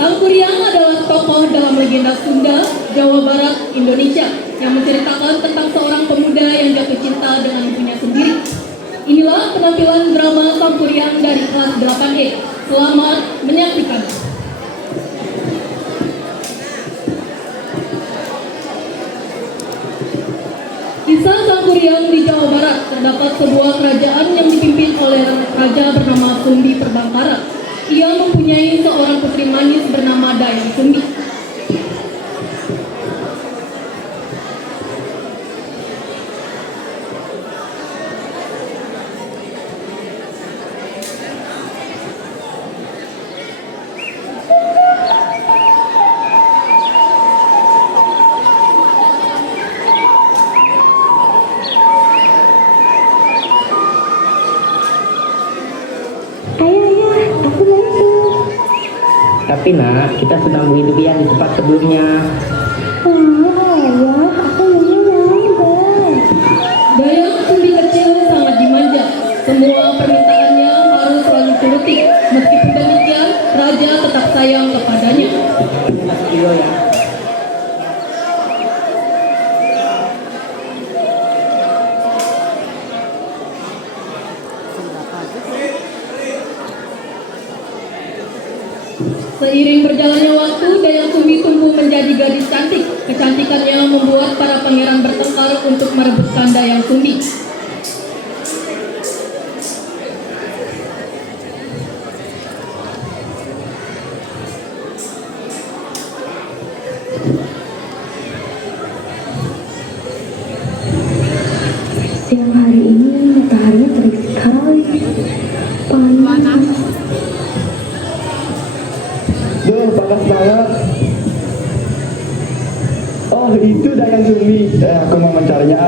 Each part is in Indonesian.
Sang Kuryang adalah tokoh dalam legenda Sunda, Jawa Barat, Indonesia yang menceritakan tentang seorang pemuda yang jatuh cinta dengan ibunya sendiri. Inilah penampilan drama Sang Kuryang dari kelas 8E. Selamat menyaksikan. Kisah Sang Kuryang di Jawa Barat. Terdapat sebuah kerajaan yang dipimpin oleh raja bernama Sumbi Perbangkara. Ia mempunyai seorang putri manis bernama Dayang Sumbi. Tapi nak, kita sedang menghidupi yang di tempat sebelumnya. Ayah, aku mau Dayang Sumbi kecil sangat dimanja. Semua permintaannya harus selalu turuti. Meskipun demikian, raja tetap sayang kepadanya. Iya ya. Seiring berjalannya waktu, Dayang Sumbi tumbuh menjadi gadis cantik. Kecantikannya membuat para pangeran bertengkar untuk merebutkan Dayang Sumbi. Siang hari ini mataharinya terik sekali. Panas. Duh, panas banget. Oh, itu Dayang Sumbi. Aku mau mencarinya.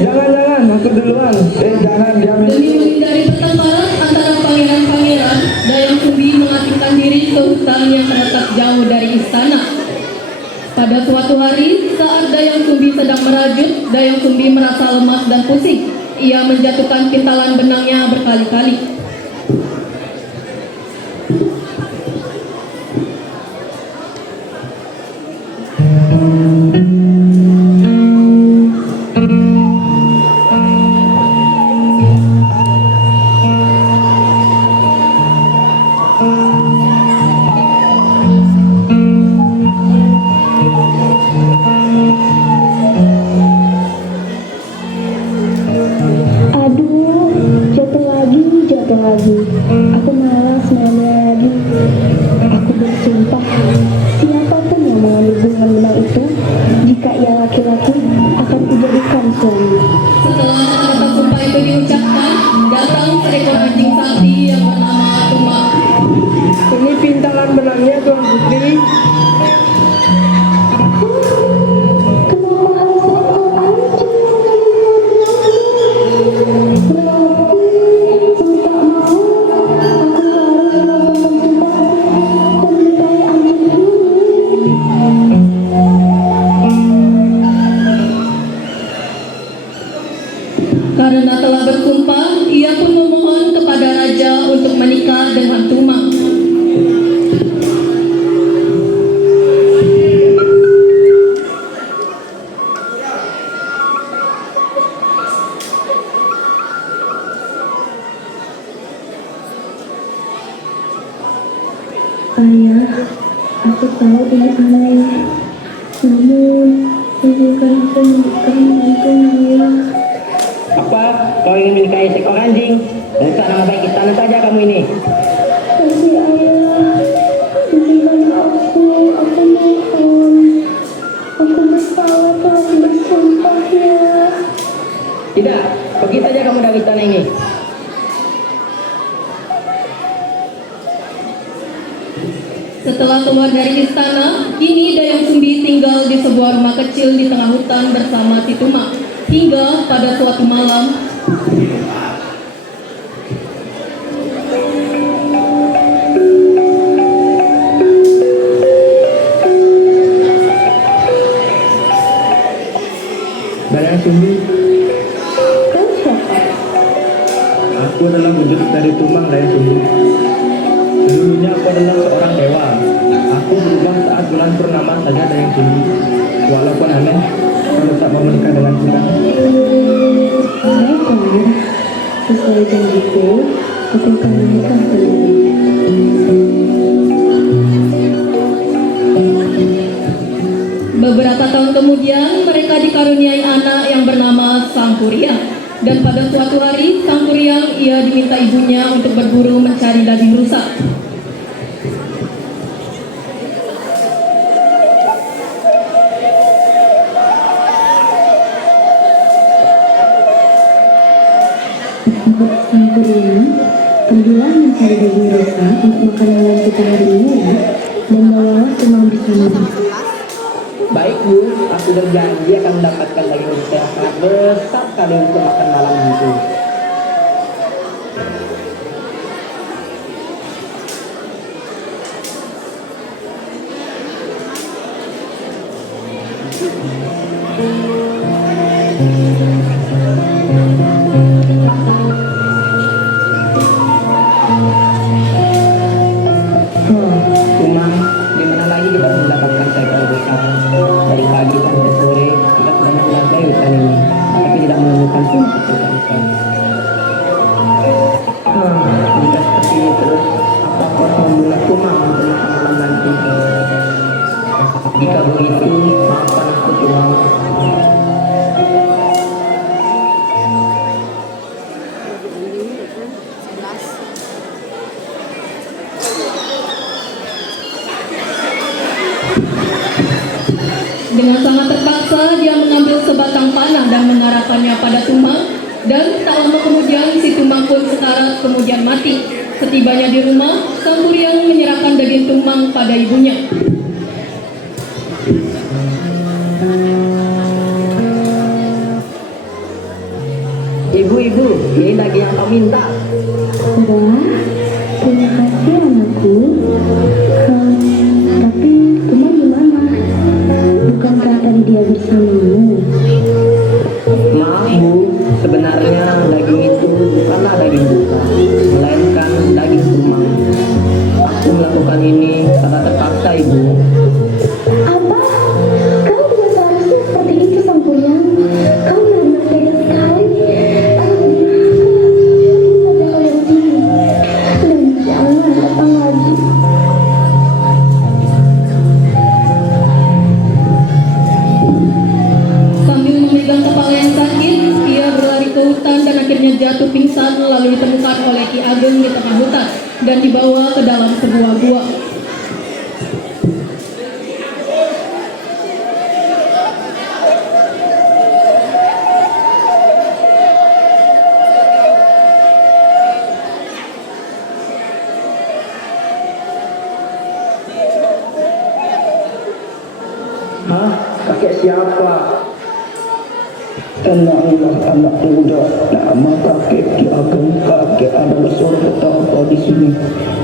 Jangan, aku duluan. Jangan, dia Demi menghindari pertengkaran antara pangeran-pangeran, Dayang Sumbi mengasingkan diri ke hutan yang terletak jauh dari istana. Pada suatu hari, saat Dayang Sumbi sedang merajut, Dayang Sumbi merasa lemas dan pusing. Ia menjatuhkan kintalan benangnya berkali-kali. Aduh, jatuh lagi. Aku malas mainnya lagi. Aku bersumpah, siapapun yang mengambil bunga benang itu, jika ia laki-laki, akan kujadikan suami. Setelah kata sumpah itu diucapkan, datang seekor anjing sapi yang bernama Tuma. Ini pintalan benangnya, Tuan Putri. Kenapa harus seekor anjing? Aku tak mau. Aku harus melakukan sumpahku dan menikahi anjing ini. Karena telah bersumpah, ia pun memohon kepada raja untuk menikah dengan Tuma. Ayah, aku tahu ini aneh. Namun, izinkan aku menikah dengan ayah. Apa? Kau ingin menikahi seekor anjing? Untuk nama baik istana saja kamu ini. Kasih ayah, izinkan aku mohon. Aku bersalah telah bersumpahnya. Tidak, pergi saja kamu dari istana ini. Setelah keluar dari istana, kini Dayang Sumbi tinggal di sebuah rumah kecil di tengah hutan bersama si Tuma. Hingga pada suatu malam, Dayang Sumbi, Kau siapa? aku adalah wujud dari Tumang, Dayang Sumbi. Dulunya aku adalah seorang dewa. Aku bulan purnama saja ada yang tinggi. Walaupun aneh, kamu tak mau menikah dengan kita. Baiklah, sesuai janjiku, aku akan menikah denganmu. Beberapa tahun kemudian mereka dikaruniai anak yang bernama Sangkuriang. Dan pada suatu hari Sangkuriang ia diminta ibunya untuk berburu mencari daging rusa. Sangkuriang, pergilah mencari daging rusa untuk makan malam kita hari ini ya, dan bawalah semua bersama. Baik Bu, aku berjanji akan mendapatkan daging rusa yang sangat besar sekali untuk makan malam nanti. Tumang, di mana lagi kita mendapatkan seekor rusa? Dari pagi sampai sore kita sudah menjelajahi hutan ini, tapi tidak menemukan pun satu rusa. Jika seperti ini terus, aku harus membunuh Tumang untuk makan malam nanti. Jika begitu, maafkan aku Tumang. Dengan sangat terpaksa dia mengambil sebatang panah dan mengarahkannya pada Tumang, dan tak lama kemudian si Tumang pun sekarat kemudian mati. Setibanya di rumah, Sangkuriang menyerahkan daging Tumang pada ibunya. Ibu, ini daging yang kau minta. Wah, terima kasih anakku. Tapi Tumang di mana? Bukankah tadi dia bersamamu? Maaf Bu, sebenarnya daging itu bukanlah daging rusa, melainkan daging Tumang. Aku melakukan ini karena terpaksa Ibu. Apa? Kau tidak seharusnya seperti itu, Sangkuriang. Kau benar-benar tega sekali. Aku saja kau yang sini. Dan jangan datang lagi. Sambil memegang kepala yang sakit, ia berlari ke hutan dan akhirnya jatuh pingsan lalu ditemukan oleh Ki Ageng di tengah hutan dan dibawa ke dalam sebuah gua. Hah? Kakek siapa? Tenanglah anak muda, nama kakek Ki Ageng. Kakek adalah seorang petapa di sini.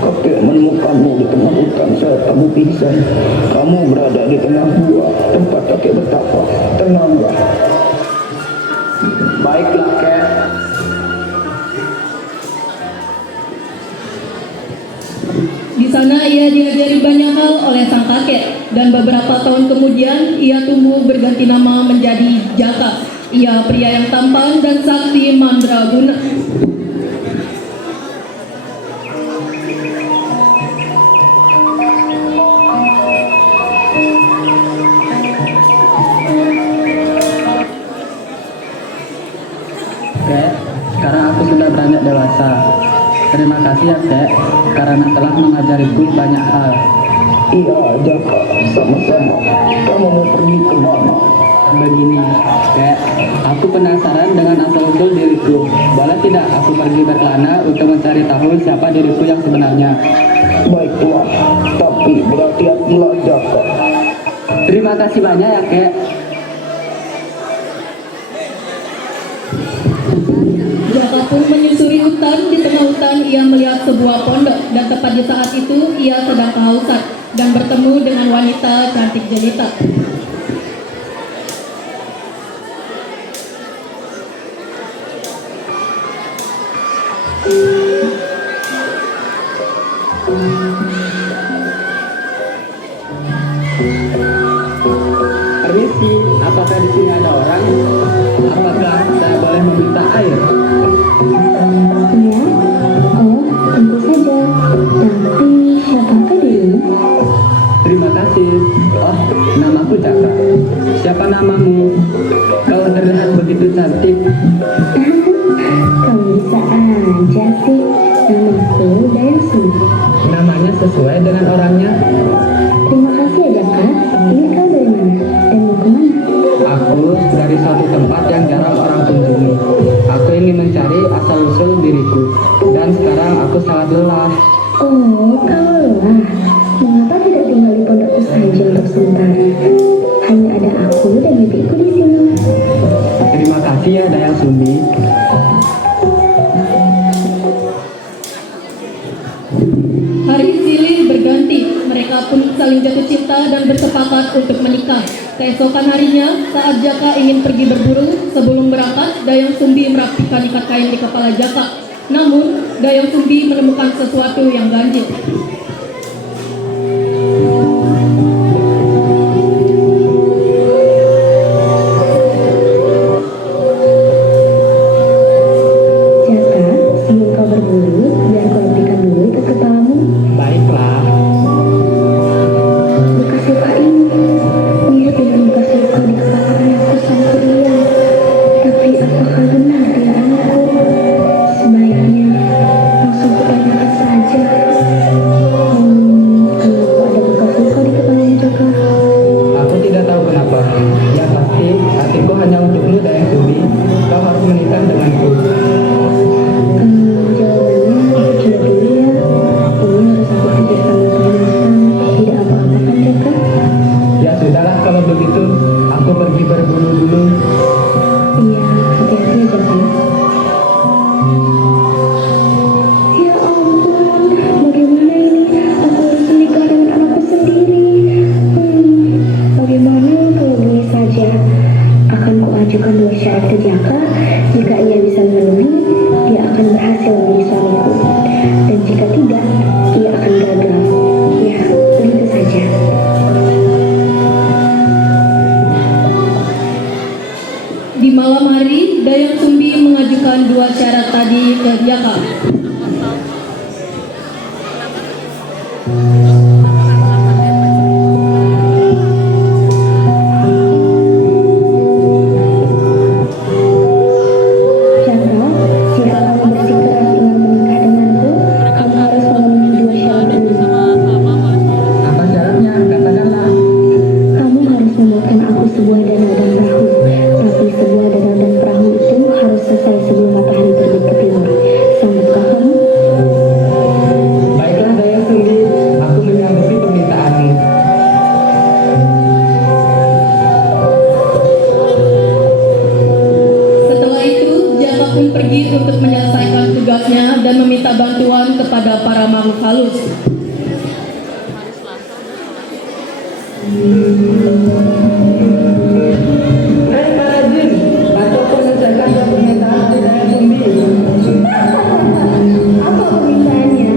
Kakek menemukanmu di tengah hutan saat kamu pingsan. Kamu berada di tengah gua tempat kakek bertapa. Tenanglah. Baiklah Kek. Di sana ia diajari banyak hal oleh sang kakek, dan beberapa tahun kemudian ia tumbuh berganti nama menjadi Jaka. Ia pria yang tampan dan sakti mandraguna. Kek, sekarang aku sudah beranjak dewasa. Terima kasih ya Kek, karena telah mengajariku banyak hal. Iya, Jaka, sama-sama. Kamu mau pergi ke mana? Begini, Kek, aku penasaran dengan asal-usul diriku. Boleh tidak aku pergi berkelana untuk mencari tahu siapa diriku yang sebenarnya? Baiklah, tapi berhati-hatilah Jaka. Terima kasih banyak ya Kek. Jaka pun menyusuri hutan. Di tengah hutan ia melihat sebuah pondok, dan tepat di saat itu ia sedang kehausan dan bertemu dengan wanita cantik jelita. Permisi, apakah di sini ada orang? Apakah saya boleh meminta air? Ya, oh tentu saja. Tapi siapakah dirimu? Terima kasih. Oh, namaku Cakra. Siapa namamu? Kau terlihat begitu cantik. Kamu bisa aja sih. Namaku Dayang Sumbi. Namanya sesuai dengan orangnya. Terima kasih ya Jaka. Ini kau dari mana? Dan mau kemana? Aku dari suatu tempat yang jarang orang kunjungi. Aku ingin mencari asal-usul diriku. Dan sekarang aku sangat lelah. Oh, kau lelah. Mengapa tidak tinggal di pondokku saja untuk sementara? Hanya ada aku dan bibiku di sini. Terima kasih ya Dayang Sumbi. Hari silih berganti, mereka pun saling jatuh cinta dan bersepakat untuk menikah. Keesokan harinya, saat Jaka ingin pergi berburu, sebelum berangkat, Dayang Sumbi merapikan ikat kain di kepala Jaka. Namun, Dayang Sumbi menemukan sesuatu yang ganjil. Jaka, sebelum kau berburu, biar kau rapikan dulu ikat kepalamu. Baiklah. Bekas luka ini, mirip dengan bekas luka di kepala anakku sang kuliah. Tapi apakah benar dia anakku? Sebaiknya langsung kutanyakan saja. Kenapa ada bekas luka di kepalanya Jaka? Aku tidak tahu kenapa. Yang pasti, hatiku hanya untukmu Dayang Sumbi. Kau harus menikah denganku. Jawabannya itu tidak dulu ya. Ini harus aku pikirkan matang-matang. Tidak apa-apa kan Jaka? Ya sudahlah kalau begitu. Aku pergi berburu dulu. Iya, hati-hati ya Jaka. Ya ampun, bagaimana ini? Aku harus menikah dengan anakku sendiri. Bagaimana kalau begini saja? Akan kuajukan 2 syarat ke Jaka. Jika ia bisa memenuhi, dia akan berhasil menjadi suamiku. Dan jika tidak, ia akan gagal. Ya, begitu saja. Di malam hari, Dayang Sumbi mengajukan 2 syarat tadi ke Jaka. Jaka, jika kamu bersikeras ingin menikah denganku, kamu harus memenuhi 2 syarat ini. Apa syaratnya? Katakanlah. Kamu harus membuatkan aku sebuah danau dan perahu. Tapi sebuah danau dan perahu itu harus selesai sebelum matahari terbit ke timur. Sambutkah kamu? Baiklah Dayang Sumbi, aku menyanggupi permintaanmu. Setelah itu, Jaka pun pergi untuk menyelesaikan tugasnya dan meminta bantuan kepada para makhluk halus. Hai para jin, bantu aku menyelesaikan permintaan dari Dayang Sumbi. Apa permintaannya?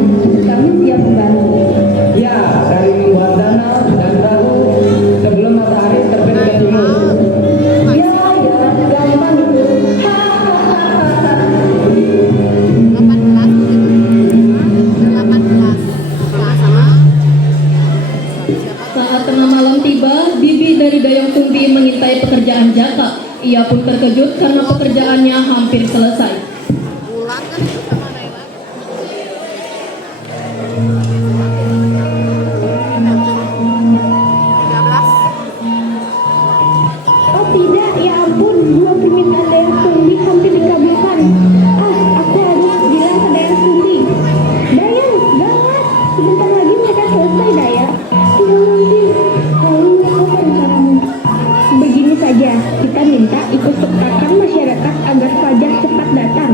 Kami siap membantu. Ya, dari membuat danau dan perahu sebelum matahari terbit ke timur. Ya, gampang itu. Saat tengah malam tiba, bibi dari Dayang Sumbi mengintai pekerjaan Jaka. Ia pun terkejut karena pekerjaannya hampir selesai. Oh tidak, ya ampun, 2 permintaan Dayang Sumbi hampir dikabulkan. Aku harus bilang ke Dayang Sumbi. Dayang, gawat, sebentar lagi mereka selesai Dayang. Tidak mungkin. Lalu apa rencanamu? Begini saja, kita minta ikut sertakan masyarakat agar fajar cepat datang.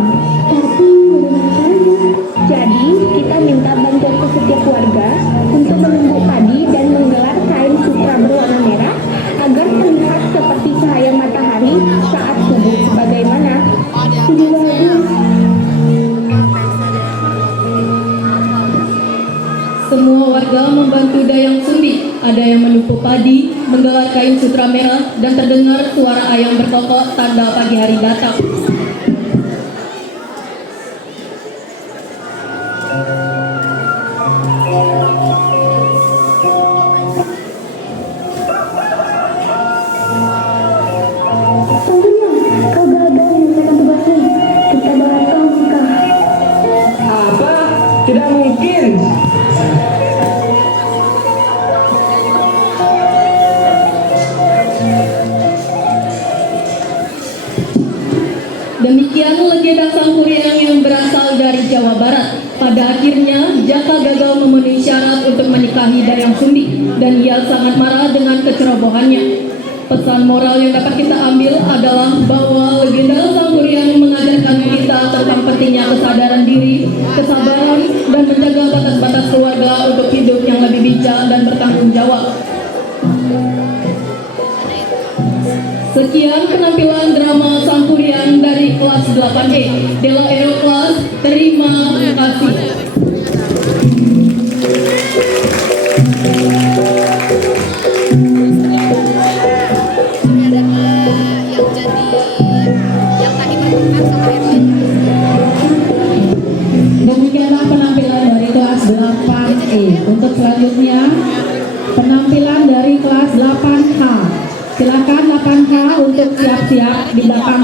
Tapi bagaimana caranya? Jadi kita minta bantuan ke setiap warga untuk menumbuk padi dan menggelar kain sutra berwarna merah agar terlihat seperti cahaya matahari saat subuh. Bagaimana? Ide bagus. Semua warga membantu Dayang Sumbi. ada yang menumpuk padi, menggelar kain sutra merah, dan terdengar suara ayam berkokok tanda pagi hari datang. Sangguryang, kau gagal menyelesaikan tugasmu. Kita balas kau nikah. Apa? Tidak mungkin. Demikian legenda Sangguryang yang berasal dari Jawa Barat. Pada akhirnya, Jaka gagal memenuhi syarat untuk menikahi Dayang Sumbi dan ia sangat marah dengan kecerobohannya. Pesan moral yang dapat kita ambil adalah bahwa legenda Sangguryang mengajarkan kita tentang pentingnya kesadaran diri, kesabaran, dan menjaga batas-batas keluarga untuk hidup yang lebih bijak dan bertanggung jawab. Sekian penampilan drama Sangguryang dari kelas 8E. Dela Ero kelas, terima kasih. Demikianlah penampilan dari kelas 8E. Untuk selanjutnya penampilan dari kelas 8H. Silakan 8H untuk siap-siap di belakang.